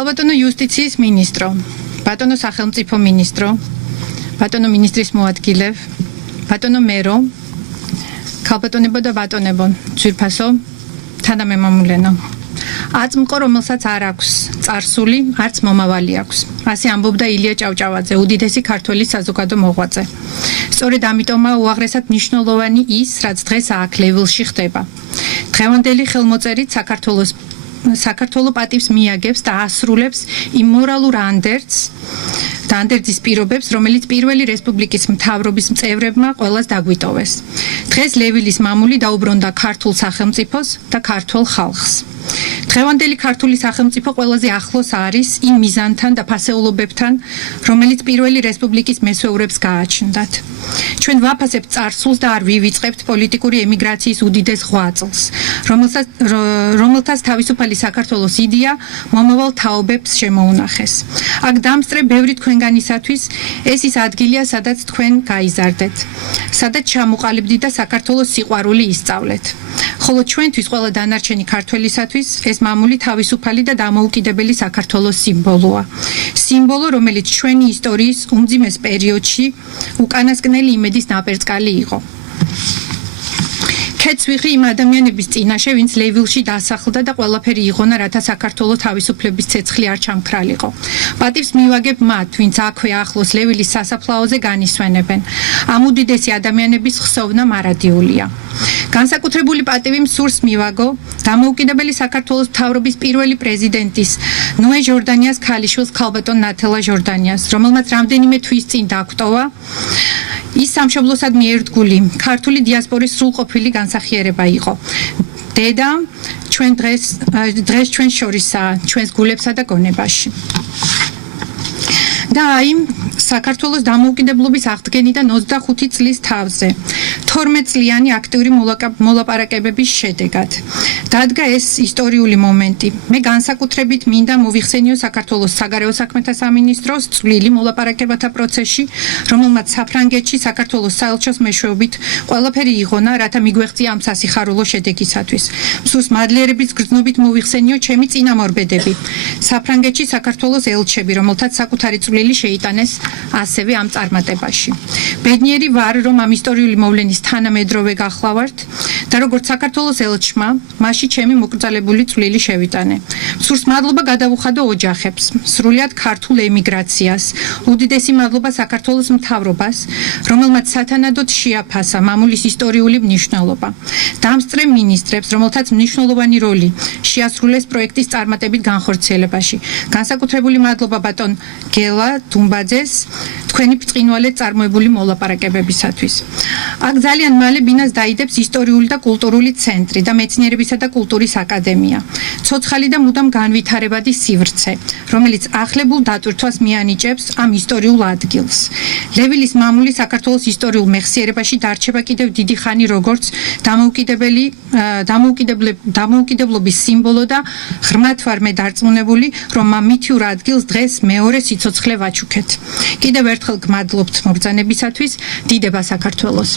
Ქალბატონო იუსტიციის მინისტრო, ბატონო სახელმწიფო მინისტრო, ბატონო მინისტრის მოადგილე, ბატონო მერო, ქალბატონებო და ბატონებო, ძვირფასო, თანამემამულენო. აწმყო, რომელსაც არ აქვს წარსული, არც მომავალი აქვს. ასე ამბობდა ილია ჭავჭავაძე, უდიდესი ქართველი საზოგადო მოღვაწე. სწორედ ამიტომაა უაღრესად მნიშვნელოვანი ის, რაც დღეს აქ ლევილში ხდება. დღევანდელი ხელმოწერით საქართველოს პატივს მიაგებს და ასრულებს იმ მორალურ ანდერძის პირობებს, რომელიც პირველი რესპუბლიკის მთავრობის წევრებმა ყველას დაგვიტოვეს. დღეს ლევილის მამული დაუბრუნდა ქართულ სახელმწიფოს და ქართულ ხალხს. დღევანდელი ქართული სახელმწიფო ყველაზე ახლოს არის იმ მიზანთან და ფასეულობებთან, რომელიც პირველი რესპუბლიკის მესვეურებს გააჩნდათ. ჩვენ ვაფასებთ წარსულს და არ ვივიწყებთ პოლიტიკური ემიგრაციის უდიდეს ღვაწლს, რომელთაც თავისუფალი საქართველოს იდეა მომავალ თაობებს შემოუნახეს. აქ დამსწრე ბევრი თქვენგანისათვის ეს ის ადგილია, სადაც თქვენ გაიზარდეთ, სადაც ჩამოყალიბდით და საქართველოს სიყვარული ისწავლეთ. ხოლო ჩვენთვის ყველა დანარჩენი ქართველისათვის ეს მამული თავისუფალი და დამოუკიდებელი საქართველოს სიმბოლოა. სიმბოლო, რომელიც ჩვენი ისტორიის უმძიმეს პერიოდში უკანასკნელი იმედის ნაპერწკალი იყო. ქეთს ვიღრი იმ ადამიანების წინაშე, ვინც ლევილში დასახლდა და ყველაფერი იღონა, რათა საქართველოს თავისუფლების ცეცხლი არ ჩამქრალიყო. პატივს მივაგებ მათ, ვინც აქვე ახლოს ლევილის სასაფლაოზე განისვენებენ. ამ უდიდესი ადამიანების ხსოვნა მარადიულია. განსაკუთრებული პატივი მსურს მივაგო დამოუკიდებელი საქართველოს მთავრობის პირველი პრეზიდენტის ნოე ჟორდანიას ქალიშვილს ქალბატონ ნათელა ჟორდანიას, რომელმაც რამდენიმე თვის წინ დაგვტოვა ის სამშობლოსადმი ერთგული ქართული დიასპორის სრულყოფილი განსახიერება იყო. დედა ჩვენ დღეს ჩვენ შორისაა, ჩვენს გულებსა და გონებაში. და აი საქართველოს დამოუკიდებლობის აღდგენიდან 25 წლის თავზე 12 წლიანი აქტიური მოლაპარაკებების შედეგად დადგა ეს ისტორიული მომენტი. მე განსაკუთრებით მინდა მოვიხსენიო საქართველოს საგარეო საქმეთა სამინისტროს წვლილი მოლაპარაკებათა პროცესში, რომელმაც საფრანგეთში საქართველოს საელჩოს მეშვეობით ყველაფერი იღონა, რათა მიგვეღწია ამ სასიხარულო შედეგისათვის. მსურს მადლიერების გრძნობით მოვიხსენიო ჩემი წინამორბედები, საფრანგეთში საქართველოს ელჩები, რომელთაც საკუთარი წვლილი შეიტანეს ასევე ამ წარმატებაში. ბედნიერი ვარ, რომ ამ ისტორიული მოვლენის თანამედროვე გახლავართ და როგორც საქართველოს ელჩმა, მასში ჩემი მოკრძალებული წვლილი შევიტანე. მსურს მადლობა გადავუხადო ოჯახებს, სრულიად ქართულ ემიგრაციას, უდიდესი მადლობა საქართველოს მთავრობას, რომელმაც სათანადოდ შეაფასა მამულის ისტორიული მნიშვნელობა. დამსწრე მინისტრებს, რომელთაც მნიშვნელოვანი როლი შეასრულეს პროექტის წარმატებით განხორციელებაში. განსაკუთრებული მადლობა ბატონ გელა დუმბაძეს თქვენი ბრწყინვალედ წარმოებული მოლაპარაკებებისათვის. აქ ძალიან მალე ბინას დაიდებს ისტორიული და კულტურული ცენტრი და მეცნიერებისა და კულტურის აკადემია. ცოცხალი და მუდამ განვითარებადი სივრცე, რომელიც ახლებულ დატვირთვას მიანიჭებს ამ ისტორიულ ადგილს. ლევილის მამული საქართველოს ისტორიულ მეხსიერებაში დარჩება კიდევ დიდი ხანი როგორც დამოუკიდებლობის სიმბოლო და ღრმად ვარ მე დარწმუნებული, რომ ამ მითიურ ადგილს დღეს მეორე სიცოცხლე ვაჩუქეთ. კიდევ ერთხელ გმადლობთ მობრძანებისათვის. დიდება საქართველოს.